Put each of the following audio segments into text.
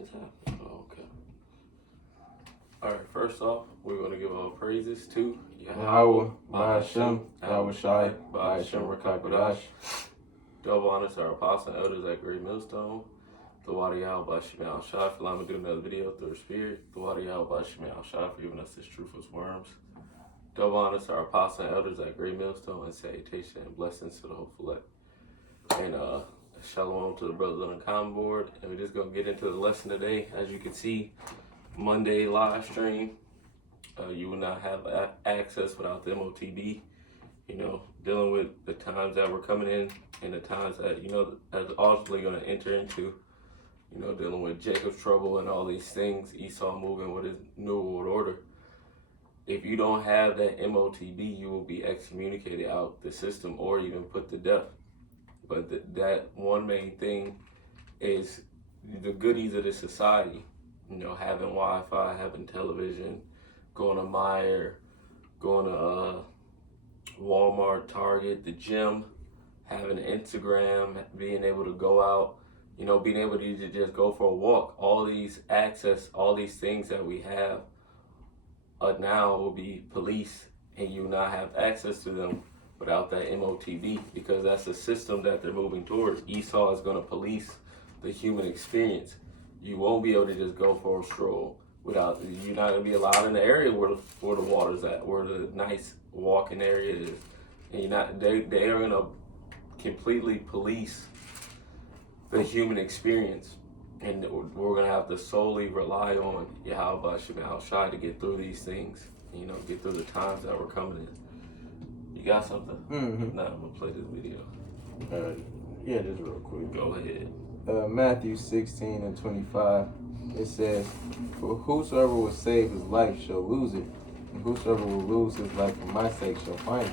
just happened? Oh, okay. All right, first off, we're going to give all praises to Yahweh, Ba'ashem, Yahweh Shai, Ba'ashem Rakakadash. Double honors to our apostle and elders at Great Millstone. The Water Yahweh Ba'ashem Yahweh Shai for allowing me to do another video through the Spirit. The Water Yahweh Ba'ashem Yahweh Shai for giving us this truth as worms. Double honors to our apostle and elders at Great Millstone, and salutation and blessings to the hopeful elect. And shalom to the brothers on the comm board. And we're just going to get into the lesson today. As you can see, Monday live stream. You will not have access without the MOTB. You know, dealing with the times that we're coming in and the times that, you know, that's ultimately going to enter into. You know, dealing with Jacob's trouble and all these things, Esau moving with his New World Order. If you don't have that MOTB, you will be excommunicated out the system or even put to death. But that one main thing is the goodies of the society. You know, having Wi-Fi, having television, going to Meijer, going to Walmart, Target, the gym, having Instagram, being able to go out, you know, being able to just go for a walk. All these access, all these things that we have now will be police, and you not have access to them without that MOTB, because that's the system that they're moving towards. Esau is going to police the human experience. You won't be able to just go for a stroll without, you're not going to be allowed in the area where the water's at, where the nice walking area is. And you're not, they are going to completely police the human experience. And we're going to have to solely rely on Yahweh Ba'ashem Yahweh Shai to get through these things, you know, get through the times that we're coming in. You got something? Mm-hmm. Now I'm going to play this video. Yeah, just real quick. Go ahead. Matthew 16 and 25, it says, "For whosoever will save his life shall lose it, and whosoever will lose his life for my sake shall find it."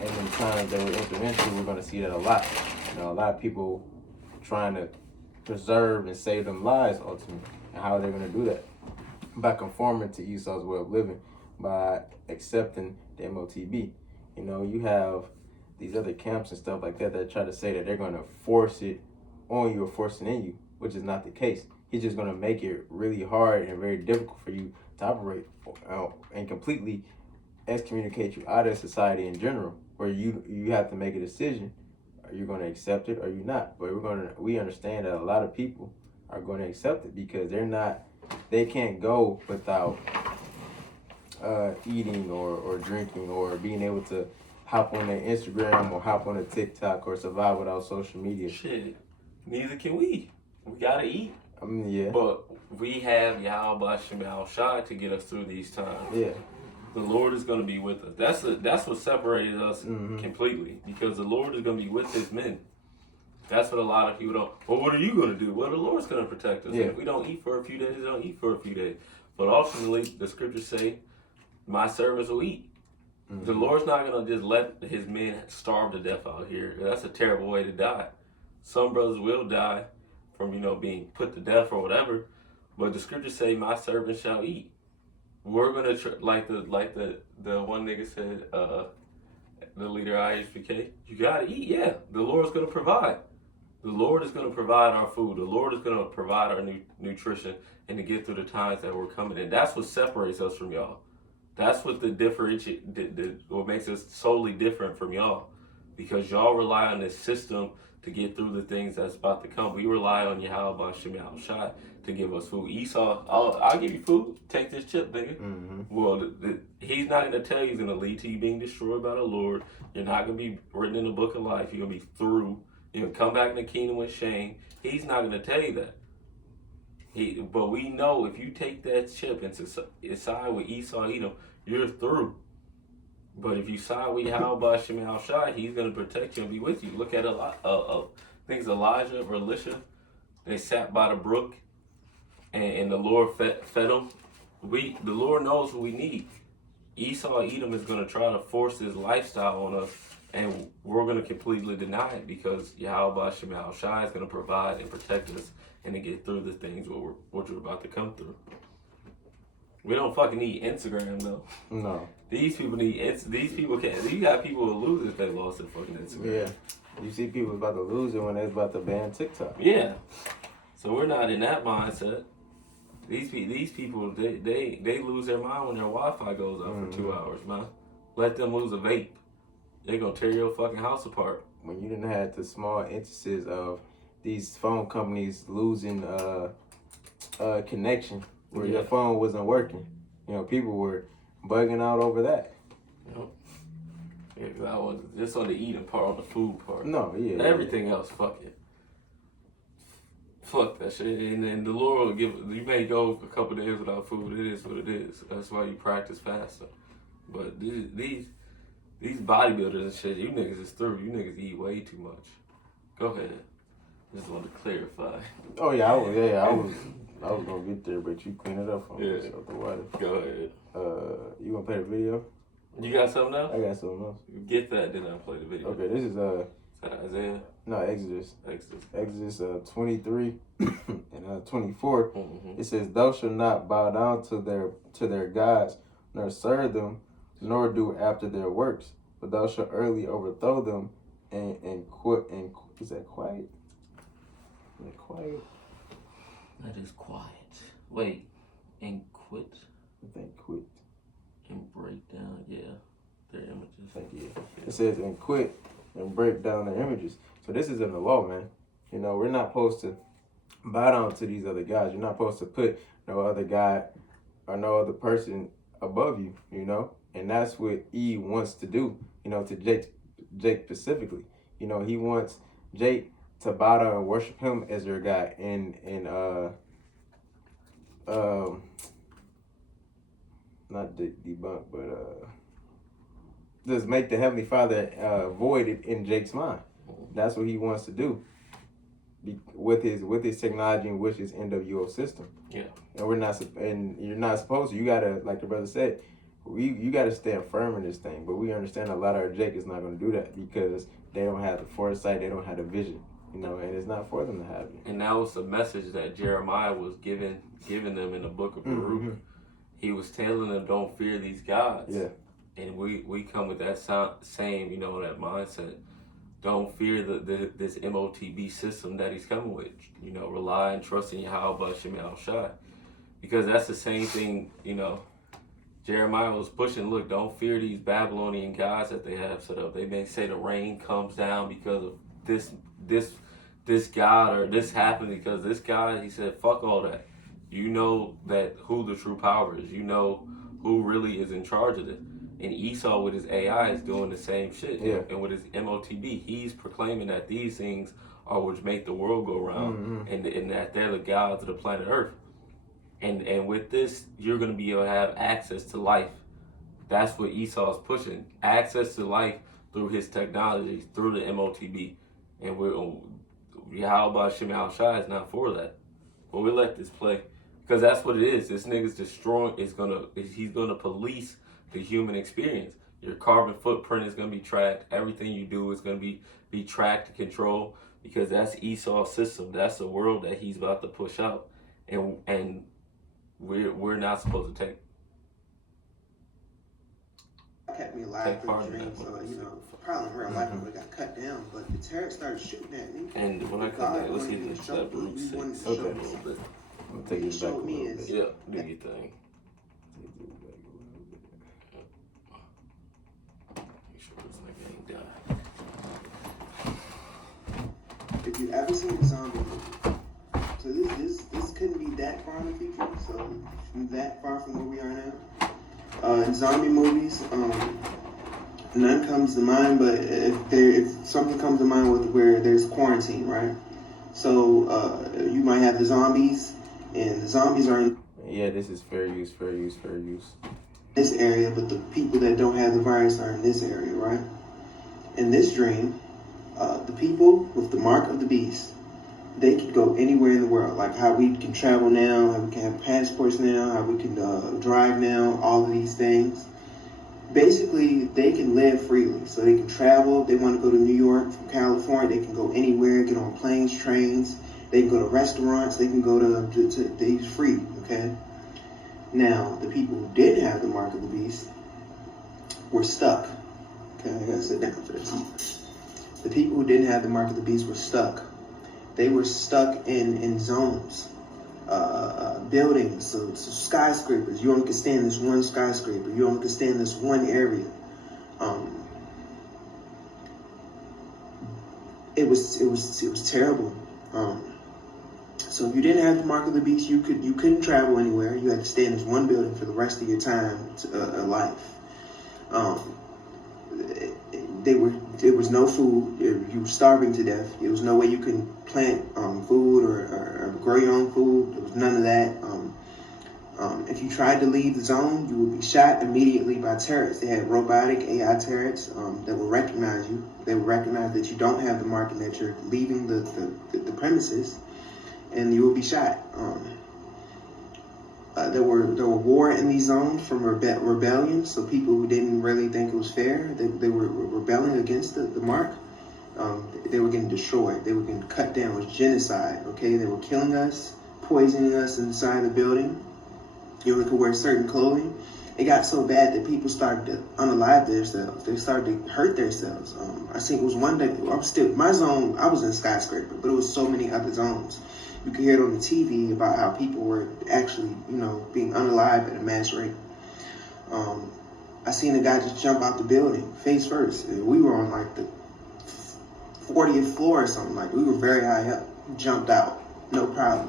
And in the times that we're entering into, we're going to see that a lot. You know, a lot of people trying to preserve and save them lives ultimately. And how are they going to do that? By conforming to Esau's way of living, by accepting the MOTB. You know, you have these other camps and stuff like that try to say that they're going to force it on you or force it in you, which is not the case. He's just going to make it really hard and very difficult for you to operate and completely excommunicate you out of society in general, where you have to make a decision. Are you going to accept it or are you not? But we understand that a lot of people are going to accept it because they can't go without eating or drinking or being able to hop on their Instagram or hop on a TikTok or survive without social media. Shit, neither can we. We gotta eat. I mean, yeah. But we have Yahweh Ba'ashem Yahweh Shai to get us through these times. Yeah. The Lord is going to be with us. That's what separated us completely, because the Lord is going to be with his men. That's what a lot of people don't. Well, what are you going to do? Well, the Lord's going to protect us. Yeah. If we don't eat for a few days, we don't eat for a few days. But ultimately, the scriptures say, my servants will eat. The Lord's not going to just let his men starve to death out here. That's a terrible way to die. Some brothers will die from, you know, being put to death or whatever. But the scriptures say, my servants shall eat. We're gonna like the one nigga said, the leader of IHPK, you gotta eat. Yeah, the Lord's gonna provide. The Lord is gonna provide our food. The Lord is gonna provide our nutrition and to get through the times that we're coming in. That's what separates us from y'all. That's what what makes us solely different from y'all, because y'all rely on this system to get through the things that's about to come. We rely on Yahweh Ba'ashem Yahweh Shai to give us food. Esau, I'll give you food. Take this chip, nigga. Well, he's not going to tell you he's going to lead to you being destroyed by the Lord. You're not going to be written in the book of life. You're going to be through. You're going to come back in the kingdom with shame. He's not going to tell you that. But we know if you take that chip and side with Esau, Edom, you're through. But if you side with Yahweh Ba'ashem Yahweh Shai, he's going to protect you and be with you. Look at a lot of things. Elijah or Elisha, they sat by the brook, and the Lord fed them. The Lord knows what we need. Esau, Edom is going to try to force his lifestyle on us, and we're going to completely deny it, because Yahweh Ba'ashem Yahweh Shai is going to provide and protect us and to get through the things what we're about to come through. We don't fucking need Instagram though. No. These people need these people can't. You got people who lose if they lost their fucking Instagram. Yeah. You see people about to lose it when they're about to ban TikTok. Yeah. So we're not in that mindset. These people, they lose their mind when their Wi-Fi goes out for 2 hours, man. Let them lose a vape. They gonna tear your fucking house apart. When you didn't have the small instances of these phone companies losing connection where your phone wasn't working, you know, people were bugging out over that. Yep. Yeah, 'cause I was just on the eating part, on the food part. No, yeah. Everything else, fuck it. Fuck that shit. And the Lord will give. You may go a couple days without food. It is what it is. That's why you practice fasting. But these bodybuilders and shit, you niggas is through. You niggas eat way too much. Go ahead. Just wanted to clarify. Oh yeah, I was gonna get there, but you clean it up for me. Yeah. So the water. Go ahead. You gonna play the video? You got something else? I got something else. Get that, then I'll play the video. Okay, this is Isaiah? no, Exodus. Exodus. 23 and 24. Mm-hmm. It says, "Thou shalt not bow down to their gods, nor serve them, nor do after their works, but thou shalt early overthrow them and quit." And is that quiet? Is that quiet? That is quiet. Wait, and quit I think quit. and break down. Yeah, their images. Thank you. It says, "And quit and break down their images." So this is in the law, man. You know, we're not supposed to bow down to these other guys. You're not supposed to put no other guy or no other person above you, you know? And that's what E wants to do, you know, to Jake specifically. You know, he wants Jake to bow down and worship him as their God and not debunk, but just make the Heavenly Father void in Jake's mind. That's what he wants to do with his technology and with his NWO system. Yeah. And you're not supposed to. You gotta, like the brother said, you gotta stand firm in this thing. But we understand a lot of our Jake is not gonna do that because they don't have the foresight, they don't have the vision, you know, and it's not for them to have it. And that was the message that Jeremiah was giving them in the book of Baruch. Mm-hmm. He was telling them, don't fear these gods. Yeah. And we come with that same, you know, that mindset. Don't fear this MOTB system that he's coming with. You know, rely and trust in Yahweh Shemel Shai. Because that's the same thing, you know, Jeremiah was pushing. Look, don't fear these Babylonian gods that they have set up. They may say the rain comes down because of this god, or this happened because this god. He said, fuck all that. You know that who the true power is. You know who really is in charge of it. And Esau with his AI is doing the same shit. Yeah. And with his MOTB, he's proclaiming that these things are which make the world go round, and that they're the gods of the planet Earth. And with this, you're going to be able to have access to life. That's what Esau's pushing. Access to life through his technology, through the MOTB. And Yahweh Shemel Shai is not for that. But we let this play. Because that's what it is. This nigga's destroying, he's gonna police the human experience. Your carbon footprint is gonna be tracked. Everything you do is gonna be tracked and controlled, because that's Esau's system. That's the world that he's about to push out. And we're not supposed to take kept me alive through the dream, so you know, probably in real life I would have got cut down, but the terrorists started shooting at me. And when I come back, let's get into that Baruch 6 a little bit. I'll take this back a little bit. Yeah, do your thing. Make sure this nigga ain't die. If you ever seen a zombie movie, so this couldn't be that far in the future, so that far from where we are now. In zombie movies, none comes to mind, but if something comes to mind with where there's quarantine, right? So you might have the zombies, and the zombies are in this is fair use. this area, but the people that don't have the virus are in this area, right? In this dream, the people with the mark of the beast, they could go anywhere in the world, like how we can travel now, how we can have passports now, how we can drive now, all of these things. Basically, they can live freely, so they can travel. If they want to go to New York from California, they can go anywhere, get on planes, trains. They can go to restaurants. They can go to they're free, okay? Now, the people who did have the mark of the beast were stuck. Okay, I gotta sit down for this. The people who didn't have the mark of the beast were stuck. They were stuck in zones. buildings, so skyscrapers. You only can stay in this one skyscraper. You only can stay in this one area. It was terrible. So if you didn't have the mark of the beast, you couldn't travel anywhere. You had to stay in this one building for the rest of your time life. There was no food. You were starving to death. There was no way you could plant food or grow your own food. There was none of that. If you tried to leave the zone, you would be shot immediately by terrorists. They had robotic AI terrorists that will recognize you. They will recognize that you don't have the mark and that you're leaving the premises, and you will be shot. There were war in these zones from rebellion, so people who didn't really think it was fair, they were rebelling against the mark. They were getting destroyed. They were getting cut down. It was genocide, okay? They were killing us, poisoning us inside the building. You only could wear certain clothing. It got so bad that people started to unalive themselves. They started to hurt themselves. I think it was one day, my zone, I was in skyscraper, but it was so many other zones. You could hear it on the TV about how people were actually, being unalive at a mass rate. I seen a guy just jump out the building, face first. We were on like the 40th floor or something. Like, we were very high up. Jumped out, no problem.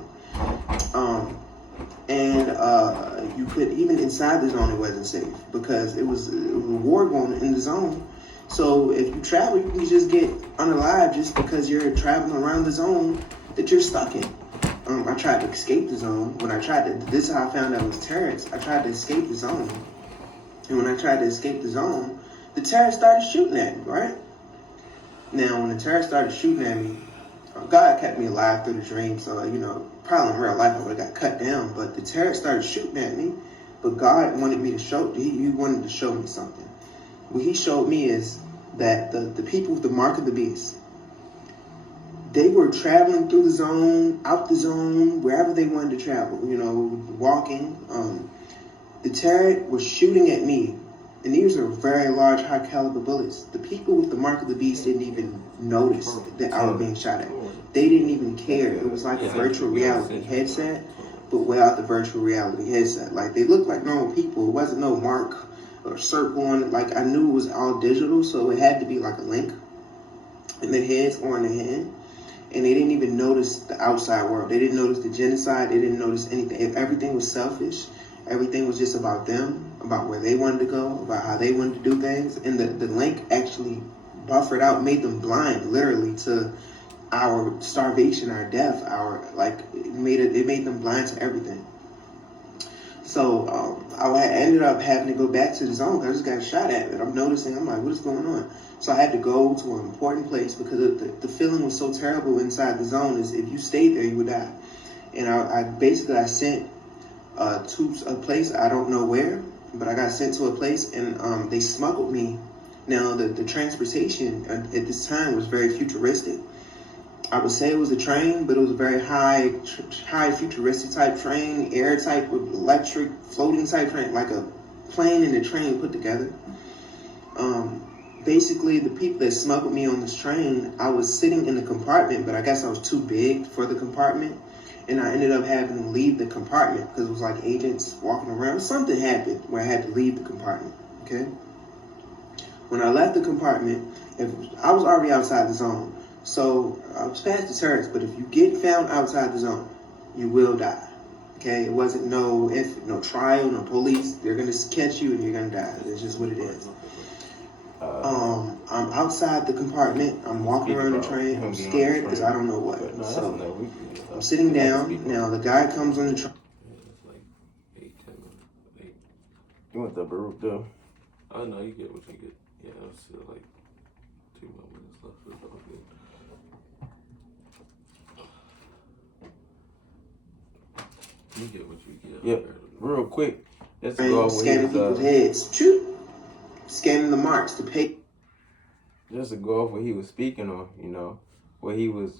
And you could, even inside the zone, it wasn't safe because it was a war going in the zone. So if you travel, you can just get unalive just because you're traveling around the zone that you're stuck in. I tried to escape the zone. This is how I found out it was terrorists. I tried to escape the zone. And when I tried to escape the zone, the terrorists started shooting at me, right? Now, when the terrorists started shooting at me, God kept me alive through the dream, so, probably in real life I would have got cut down, but the terrorists started shooting at me, but God wanted me to he wanted to show me something. What he showed me is that the people with the mark of the beast, they were traveling through the zone, out the zone, wherever they wanted to travel, walking. The terror was shooting at me, and these are very large, high caliber bullets. The people with the mark of the beast didn't even notice that I was being shot at. They didn't even care. It was like a virtual reality headset, but without the virtual reality headset. Like, they looked like normal people. It wasn't no mark or circle on it. Like, I knew it was all digital, so it had to be like a link in their heads or in their hand. And they didn't even notice the outside world. They didn't notice the genocide. They didn't notice anything. Everything was selfish. Everything was just about them, about where they wanted to go, about how they wanted to do things. And the link actually buffered out, made them blind, literally, to our starvation, our death, it made them blind to everything. So I ended up having to go back to the zone because I just got shot at. And I'm like, what is going on? So I had to go to an important place because the feeling was so terrible inside the zone. Is if you stayed there, you would die. And I sent to a place, I don't know where, but I got sent to a place, and they smuggled me. Now, the transportation at this time was very futuristic. I would say it was a train, but it was a very high futuristic type train, air type with electric floating type train, like a plane and a train put together. Basically, the people that smuggled me on this train, I was sitting in the compartment, but I guess I was too big for the compartment. And I ended up having to leave the compartment because it was like agents walking around. Something happened where I had to leave the compartment, okay? When I left the compartment, I was already outside the zone. So I was past the terrorists, but if you get found outside the zone, you will die, okay? It wasn't no trial, no police. They're going to catch you and you're going to die. It's just what it is. I'm outside the compartment. I'm walking around the train. I'm scared because I don't know what. So I'm sitting down. Now the guy comes on the train. It's like 8, 10 minutes. You want the Baruch though? Oh no, you get what you get. Yeah, it's still like 2 more minutes left. It's all good. You get what you get. Yep. Real quick, let's go over scanning people's heads. Shoot. Scanning the marks to pay. Just to go off what he was speaking on, what he was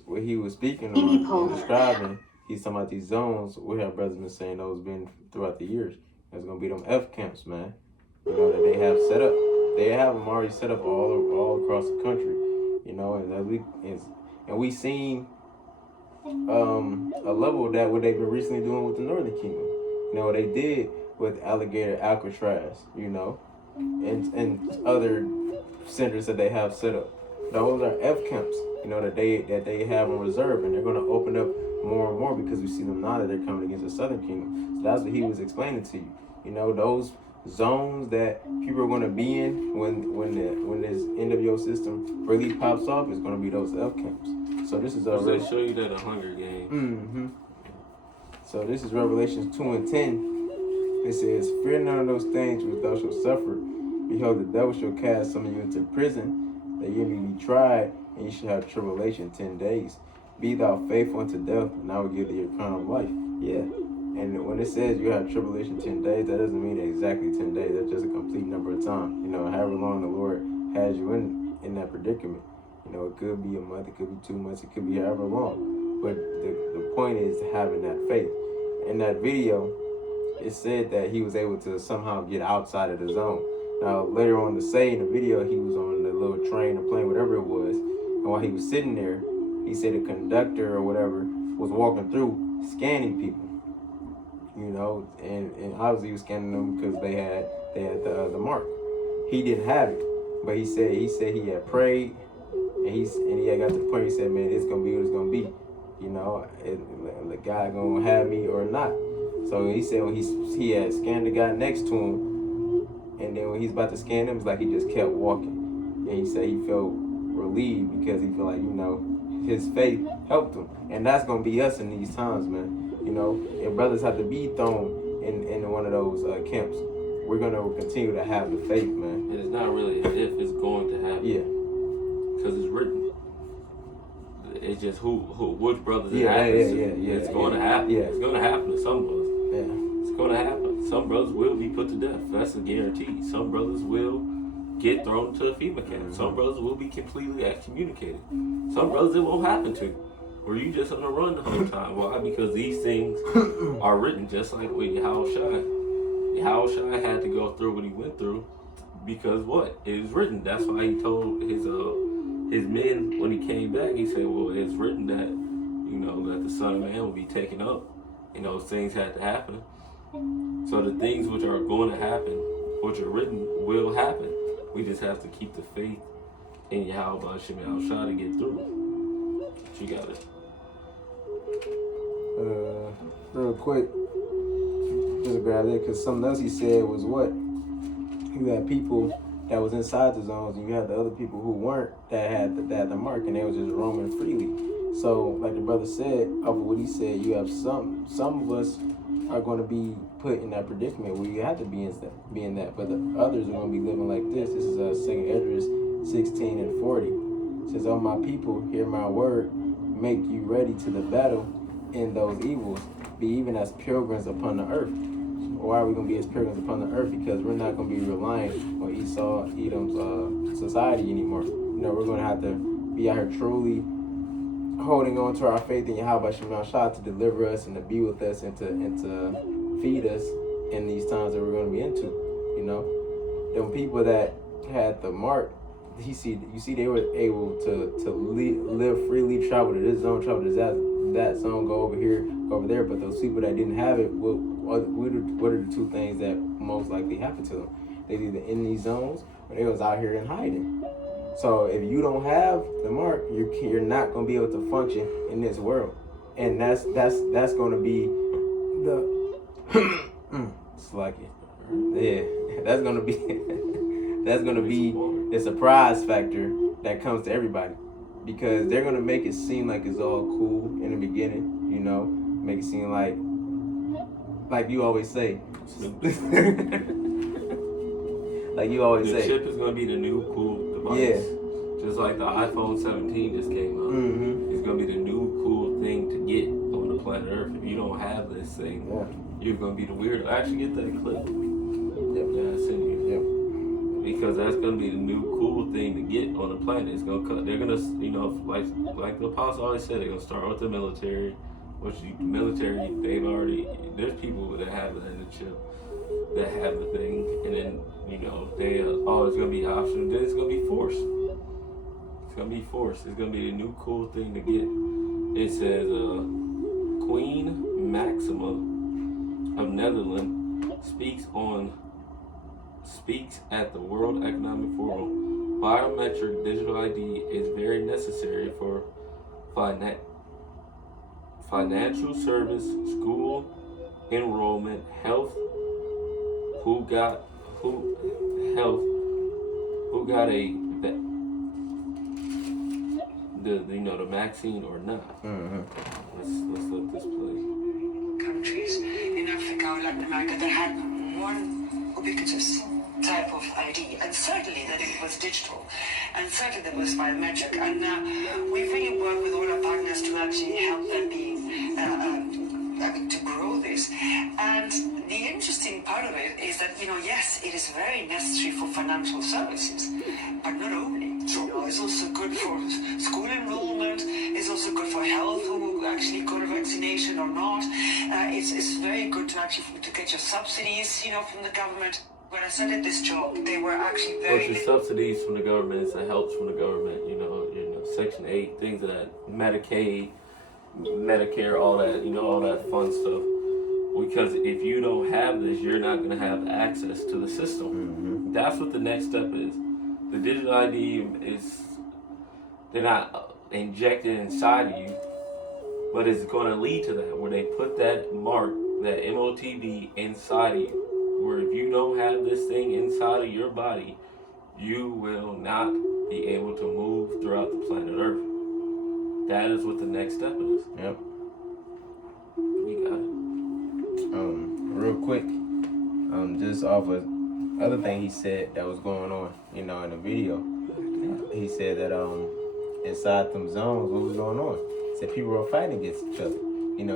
speaking on and describing. He's talking about these zones. We have brothers been saying those been throughout the years. There's gonna be them F camps, man. That they have set up. They have them already set up all across the country. And we seen a level of that what they've been recently doing with the Northern Kingdom. You know what they did with Alligator Alcatraz, you know, and other centers that they have set up. Those are F camps, you know, that they have on reserve, and they're going to open up more and more because we see them now that they're coming against the Southern Kingdom. So that's what he was explaining to you. You know, those zones that people are going to be in when this NWO system really pops off is going to be those F camps. So this is they show you that in Hunger Games. Mm-hmm. So this is Revelations 2:10. It says, "Fear none of those things which thou shalt suffer. Behold, the devil shall cast some of you into prison, that ye may be tried, and ye shall have tribulation 10 days. Be thou faithful unto death, and I will give thee a crown of life." Yeah. And when it says you have tribulation 10 days, that doesn't mean exactly 10 days. That's just a complete number of time. You know, however long the Lord has you in that predicament. You know, it could be a month, it could be 2 months, it could be however long. But the point is having that faith. In that video, it said that he was able to somehow get outside of the zone. Now, later on to say in the video, he was on the little train or plane, whatever it was. And while he was sitting there, he said the conductor or whatever was walking through, scanning people. You know, and obviously he was scanning them because they had the mark. He didn't have it, but he said he had prayed, and he had got to the point. He said, "Man, it's gonna be what it's gonna be. You know, the guy gonna have me or not." So he said when he had scanned the guy next to him, and then when he's about to scan him, it's like he just kept walking. And he said he felt relieved because he felt like, you know, his faith helped him, and that's gonna be us in these times, man. You know, if brothers have to be thrown in one of those camps, we're going to continue to have the faith, man. And it's not really as if it's going to happen. Yeah. Because it's written. It's just which brothers it happens. Yeah. It's going to happen. Yeah. It's going to happen to some brothers. Yeah. It's going to happen. Some brothers will be put to death. That's a guarantee. Some brothers will get thrown to a FEMA camp. Mm-hmm. Some brothers will be completely excommunicated. Some brothers it won't happen to. Or you just on the run the whole time. Why? Because these things are written just like with Yahushua. Yahushua had to go through what he went through because what? It was written. That's why he told his men when he came back, he said, well, it's written that, you know, that the Son of Man will be taken up. You know, things had to happen. So the things which are going to happen, which are written, will happen. We just have to keep the faith in Yahweh Shah to get through. You got it. Real quick, just grab it because something else he said was what? You had people that was inside the zones, and you had the other people who weren't that had the mark, and they was just roaming freely. So, like the brother said, off of what he said, you have some of us are going to be put in that predicament where you have to be in that, but the others are going to be living like this. This is 2 Esdras 16:40. It says, "O my people, hear my word. Make you ready to the battle in those evils. Be even as pilgrims upon the earth." Why are we going to be as pilgrims upon the earth? Because we're not going to be relying on Edom's society anymore. You know, we're going to have to be out here truly holding on to our faith in Yahweh Shema Shah to deliver us and to be with us and to feed us in these times that we're going to be into. You know, them people that had the mark, you see they were able to live freely, travel to this zone, travel to that zone, go over here, go over there. But those people that didn't have it, what are the two things that most likely happened to them? They either in these zones or they was out here in hiding. So if you don't have the mark, you're not going to be able to function in this world, and that's going to be the slacking. Yeah, that's going to be the surprise factor that comes to everybody, because they're going to make it seem like it's all cool in the beginning, you know, make it seem like you always say. Like you always say. The chip is going to be the new cool device. Yeah. Just like the iPhone 17 just came out. Mm-hmm. It's going to be the new cool thing to get on the planet Earth. If you don't have this thing, you're going to be the weirdo. Actually, get that clip. Yep. Yeah, I send you. Yep. Because that's going to be the new cool thing to get on the planet. It's going to cut. They're going to, you know, like the apostle always said, they're going to start with the military. Which the military, there's people that have that in the chip, that have the thing, and then, you know, it's going to be optional. Then it's going to be forced. It's going to be forced. It's going to be the new cool thing to get. It says Queen Maxima of Netherlands speaks at the World Economic Forum. Biometric digital ID is very necessary for financial service, school enrollment, health. Who got a the vaccine or not? Mm-hmm. Let's let this play. Countries in Africa or Latin America that had one ubiquitous type of ID, and certainly that it was digital, and certainly that was biometric. And we really work with all our partners to actually help them to grow this. And the interesting part of it is that, yes, it is very necessary for financial services, but not only. It's also good for school enrollment, it's also good for health, who actually got a vaccination or not. It's very good to get your subsidies, from the government. When I started this job, they were actually very... Which is subsidies from the government, it's the helps from the government, Section 8, things of that, Medicaid, Medicare, all that, all that fun stuff. Because if you don't have this, you're not going to have access to the system. Mm-hmm. That's what the next step is. The digital ID is, they're not injected inside of you, but it's going to lead to that, where they put that mark, that MOTB inside of you, where if you don't have this thing inside of your body, you will not be able to move throughout the planet Earth. That is what the next step is. Yep. You got it. Real quick, just off of other thing he said that was going on, in the video. He said that inside them zones, what was going on? He said people were fighting against each other.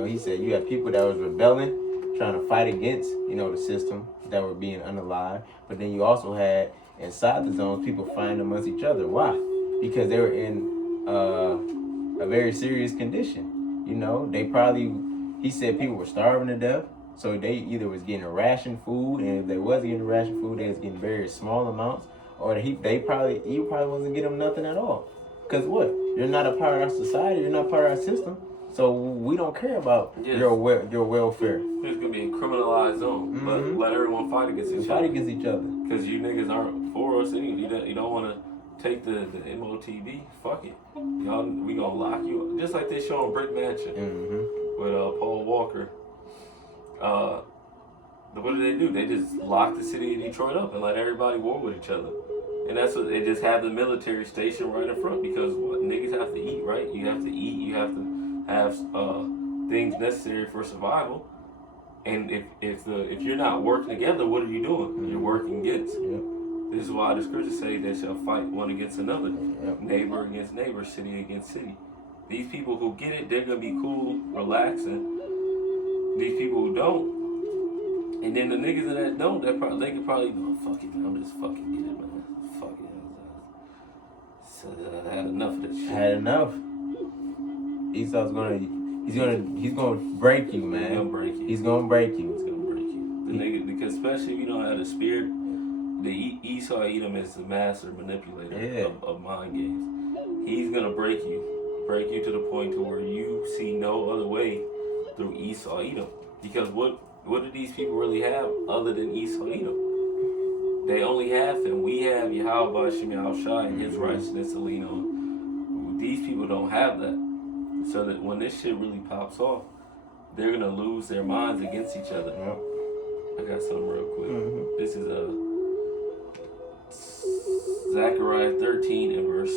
He said you had people that was rebelling, trying to fight against, the system, that were being unalive. But then you also had inside the zones people fighting amongst each other. Why? Because they were in a very serious condition. They probably, he said people were starving to death. So they either was getting ration food, and if they was getting ration food, they was getting very small amounts, or you probably wasn't getting them nothing at all. Cause what? You're not a part of our society. You're not part of our system. So we don't care about your welfare. It's gonna be a criminalized zone, Mm-hmm. but let everyone fight against each other. Fight against each other. Cause you niggas aren't for us anyway. You don't want to take the MOTB. Fuck it, y'all. We gonna lock you up, just like they show on Brick Mansion Mm-hmm. with Paul Walker. What do? They just lock the city of Detroit up and let everybody war with each other. And that's what they just have the military station right in front, because niggas have to eat, right? You have to eat. You have to have things necessary for survival. And if you're not working together, what are you doing? Mm-hmm. You're working against. Yep. This is why the scriptures say they shall fight one against another, Yep. Neighbor against neighbor, city against city. These people who get it, they're gonna be cool, relaxing. These people who don't, and then the niggas that don't, they could probably go, fuck it, man, I'm just fucking get it, man. Fuck it. So I had enough of this shit. Had enough. Esau's he's gonna break you, man. He's gonna break you. He's gonna break you. He's gonna break you. The nigga, because especially if you don't have the spirit, the Esau Edom is the master manipulator of mind games. He's gonna break you to the point to where you see no other way through Esau Edom. Because what do these people really have other than Esau Edom? They only have him. We have Yahweh Shem Shai and his righteousness to lean on. These people don't have that. So that when this shit really pops off, they're gonna lose their minds against each other. Yep. I got something real quick. Mm-hmm. This is Zechariah 13 and verse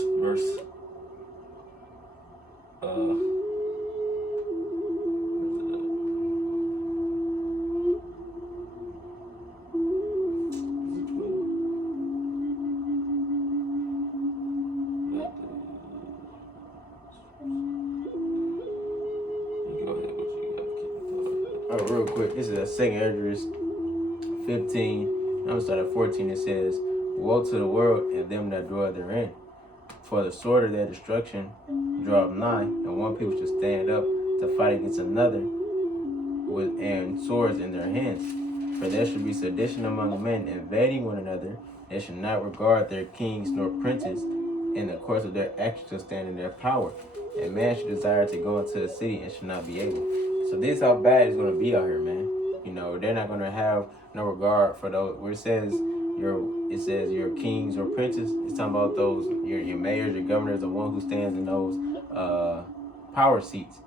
real quick. This is 2 Esdras 15. I'm gonna start at 14. It says, "Woe to the world and them that dwell therein, for the sword of their destruction draweth nigh, and one people shall stand up to fight against another and swords in their hands. For there shall be sedition among men, invading one another. They shall not regard their kings nor princes. In the course of their actions shall stand in their power. And man should desire to go into a city and should not be able. So this is how bad it's gonna be out here, man. You know, they're not gonna have no regard for those. Where it says your kings or princes. It's talking about those your mayors, your governors, the one who stands in those power seats.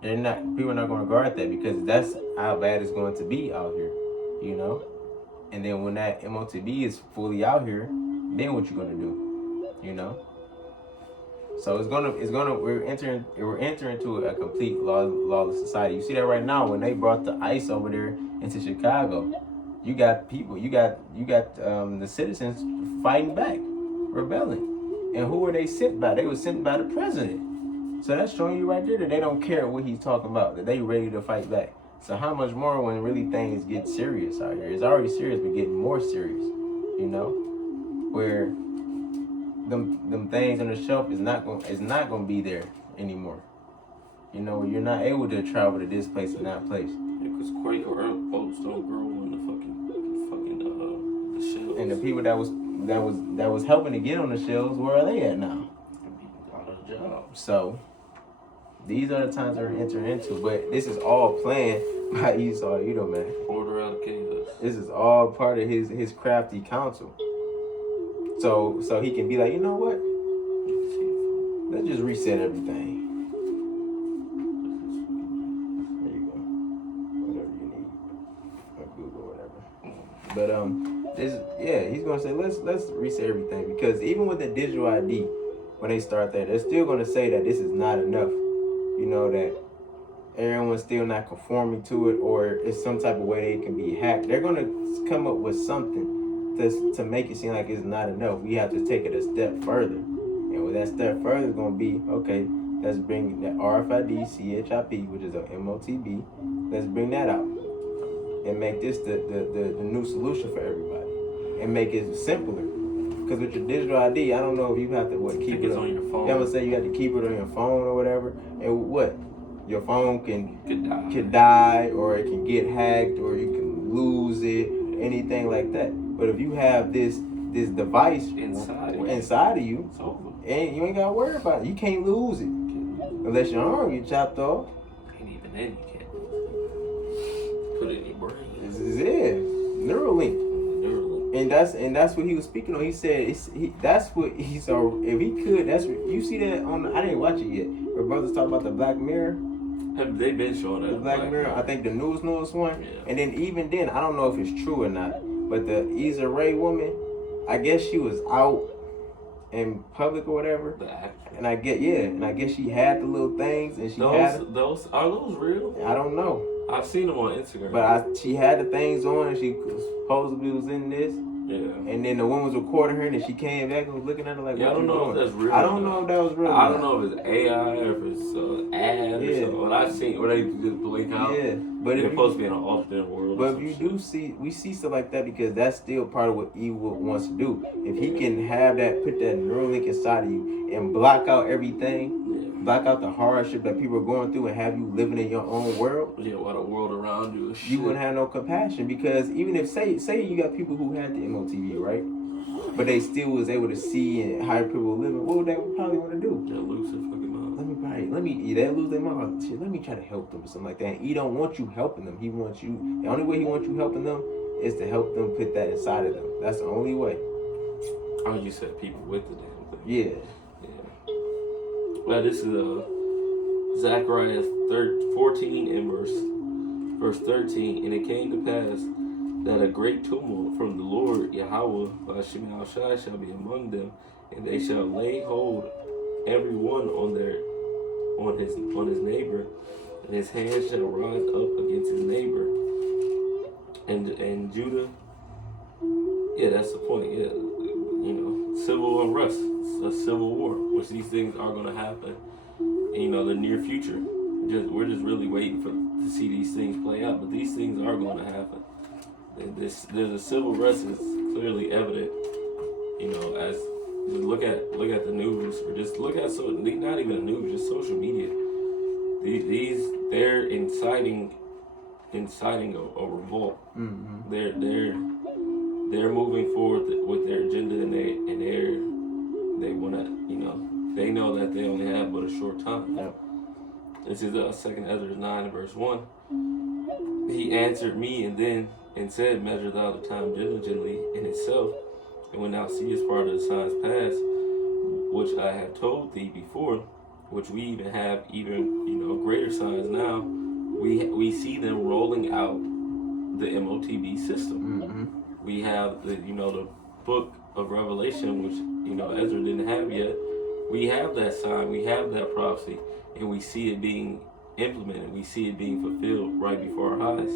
People are not gonna regard that because that's how bad it's going to be out here. You know, and then when that MOTB is fully out here, then what you gonna do? You know. So we're entering into a complete lawless society. You see that right now when they brought the ICE over there into Chicago. You got people, you got the citizens fighting back, rebelling. And who were they sent by? They were sent by the president. So that's showing you right there that they don't care what he's talking about, that they ready to fight back. So how much more when really things get serious out here? It's already serious, but getting more serious, you know? Where them things on the shelf is not gonna be there anymore. You know, you're not able to travel to this place and that place. Yeah, because Quaker boats don't grow on the shelves. And the people that was helping to get on the shelves, where are they at now? Out of job. So these are the times that we're entering into, but this is all planned by Esau Edom, man. Order out of chaos. This is all part of his crafty counsel. So he can be like, you know what? Let's just reset everything. There you go. Whatever you need. Or Google, whatever. But he's gonna say let's reset everything, because even with the digital ID, when they start that, they're still gonna say that this is not enough. You know, that everyone's still not conforming to it, or it's some type of way they can be hacked. They're gonna come up with something to make it seem like it's not enough. We have to take it a step further. And with that step further is going to be, okay, let's bring the RFID, CHIP, which is a MOTB, let's bring that out. And make this the new solution for everybody. And make it simpler. Because with your digital ID, I don't know if you have to, keep it on your phone. Yeah, I would say you have to keep it on your phone or whatever. And your phone could die, or it can get hacked, or you can lose it, anything like that. But if you have this device inside of you, it's over. And you ain't gotta worry about it. You can't lose it unless your arm get chopped off. And even then, you can't put it in your brain. This is it, Neuralink. And that's what he was speaking on. He said that's what he saw. If he could, that's what you see that on. I didn't watch it yet. Where brothers talk about the Black Mirror. They've been showing that. The Black Mirror. I think the newest one. Yeah. And then even then, I don't know if it's true or not. But the Issa Rae woman, I guess she was out in public or whatever. The actor. And I guess she had the little things, and those are those real? I don't know. I've seen them on Instagram. But she had the things on, and she supposedly was in this. Yeah. And then the woman was recording her, and then she came back and was looking at her like, I don't know if that's real. I don't know if that was real. I don't know if it's AI or if it's ad or something. What I've seen, where they just blink out. Yeah. But it's supposed to be in an alternate world. But if you we see stuff like that, because that's still part of what evil wants to do. If he can have that, put that Neuralink inside of you and block out everything, block out the hardship that people are going through, and have you living in your own world. Yeah, while the world around you is shit. You wouldn't have no compassion, because even if say you got people who had the MOTB, right? But they still was able to see and how people living, what would they probably want to do? They'll lose their fucking mind. They'll lose their mind. Shit, let me try to help them or something like that. And he don't want you helping them. He wants you, the only way he wants you helping them is to help them put that inside of them. That's the only way. Oh, you said people with the damn thing. Yeah. Well, this is Zechariah 14 and verse 13. And it came to pass that a great tumult from the Lord Yahweh by Shimei Shai shall be among them, and they shall lay hold every one on his neighbor, and his hand shall rise up against his neighbor. And Judah, that's the point. Civil unrest, a civil war, which these things are going to happen in the near future. We're just really waiting to see these things play out, but these things are going to happen. There's a civil unrest is clearly evident. As look at the news, or just look at not even the news, just social media. They're inciting a revolt. Mm-hmm. They're moving forward with their agenda, and they want to they know that they only have but a short time. Yep. This is 2 Ezra 9 and verse 1. He answered me and said, measure thou the time diligently in itself, and when thou seest part of the signs pass, which I have told thee before, which we even have greater signs now, we see them rolling out the MOTB system. Mm-hmm. We have the book of Revelation, which Ezra didn't have yet. We have that sign, we have that prophecy, and we see it being implemented. We see it being fulfilled right before our eyes.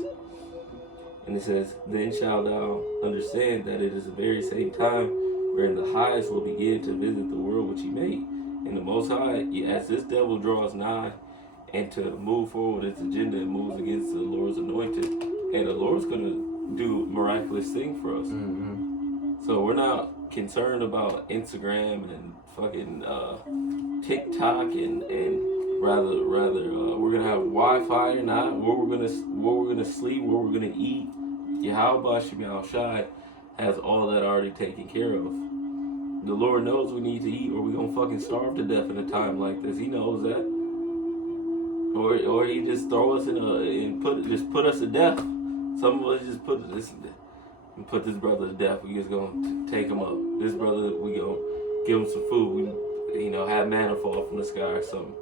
And it says, then shalt thou understand that it is the very same time wherein the highest will begin to visit the world which he made. And the Most High, as this devil draws nigh and to move forward its agenda and moves against the Lord's anointed, and the Lord's going to do a miraculous thing for us. Mm-hmm. So we're not concerned about Instagram and fucking TikTok and rather we're gonna have Wi-Fi or not, where we're gonna sleep, where we're gonna eat. Yahweh Shemel Shai has all that already taken care of. The Lord knows we need to eat, or we're gonna fucking starve to death in a time like this. He knows that. Or he just throw us put us to death. Some of us just put this brother to death. We just gonna take him up. This brother, we gonna give him some food. We have manna fall from the sky or something.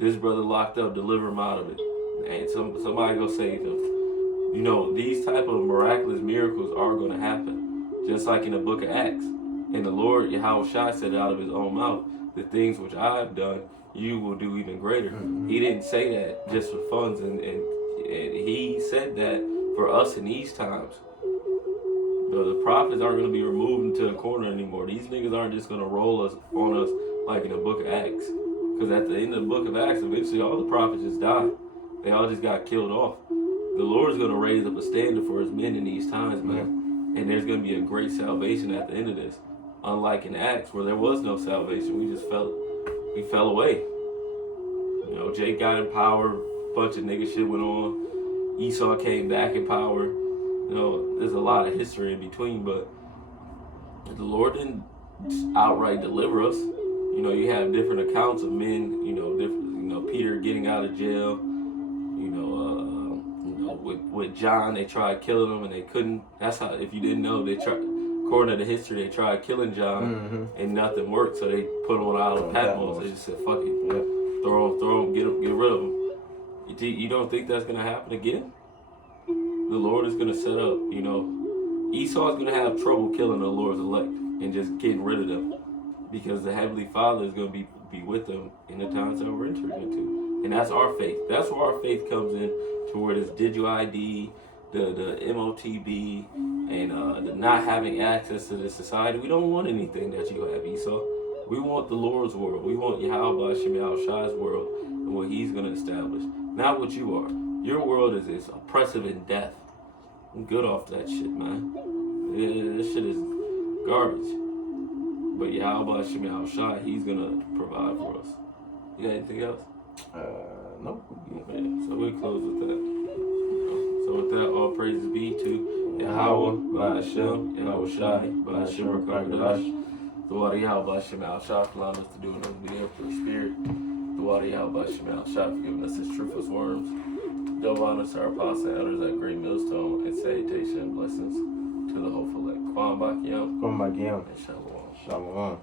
This brother locked up, deliver him out of it, and somebody go save him. These type of miraculous miracles are going to happen, just like in the book of Acts. And the Lord Yahweh Shai said out of his own mouth, the things which I have done, you will do even greater. Mm-hmm. He didn't say that just for funds, and he said that for us in these times. The prophets aren't going to be removed into a corner anymore. These niggas aren't just going to roll us on us like in the book of Acts. Because at the end of the book of Acts, eventually all the prophets just died. They all just got killed off. The Lord is going to raise up a standard for his men in these times, man. And there's going to be a great salvation at the end of this. Unlike in Acts, where there was no salvation. We fell away. Jake got in power. A bunch of nigga shit went on. Esau came back in power. There's a lot of history in between, but the Lord didn't outright deliver us. You have different accounts of men, Peter getting out of jail, with John, they tried killing him and they couldn't. That's how, if you didn't know, according to the history, they tried killing John and nothing worked, so they put him on Isle of Patmos. They just said, fuck it, throw him, get rid of him. You don't think that's going to happen again? The Lord is going to set up, Esau's going to have trouble killing the Lord's elect and just getting rid of them. Because the Heavenly Father is going to be with them in the times that we're entering into. And that's our faith. That's where our faith comes in, to where this digital ID, the MOTB, and the not having access to this society. We don't want anything that you have, Esau. We want the Lord's world. We want Yahweh Shemel Shai's world and what he's going to establish. Not what you are. Your world is oppressive in death. I'm good off that shit, man. This shit is garbage. But Yahweh Shemel Shai, he's gonna provide for us. You got anything else? Nope. Yeah, so we close with that. So with that, all praises be to Yahweh, Ba'ashem, Yahweh Shai, Ba'ashem Rakadash. The water Yahweh Shemel Shai for allowing us to do another video for the Spirit. The water Yahweh Shemel Shai for giving us his truthful worms. Double honors to our apostles and elders at Great Millstone, and salutation and blessings to the hopeful elect. Kwam Bakiam. Come back in. And Shalom. Shalom.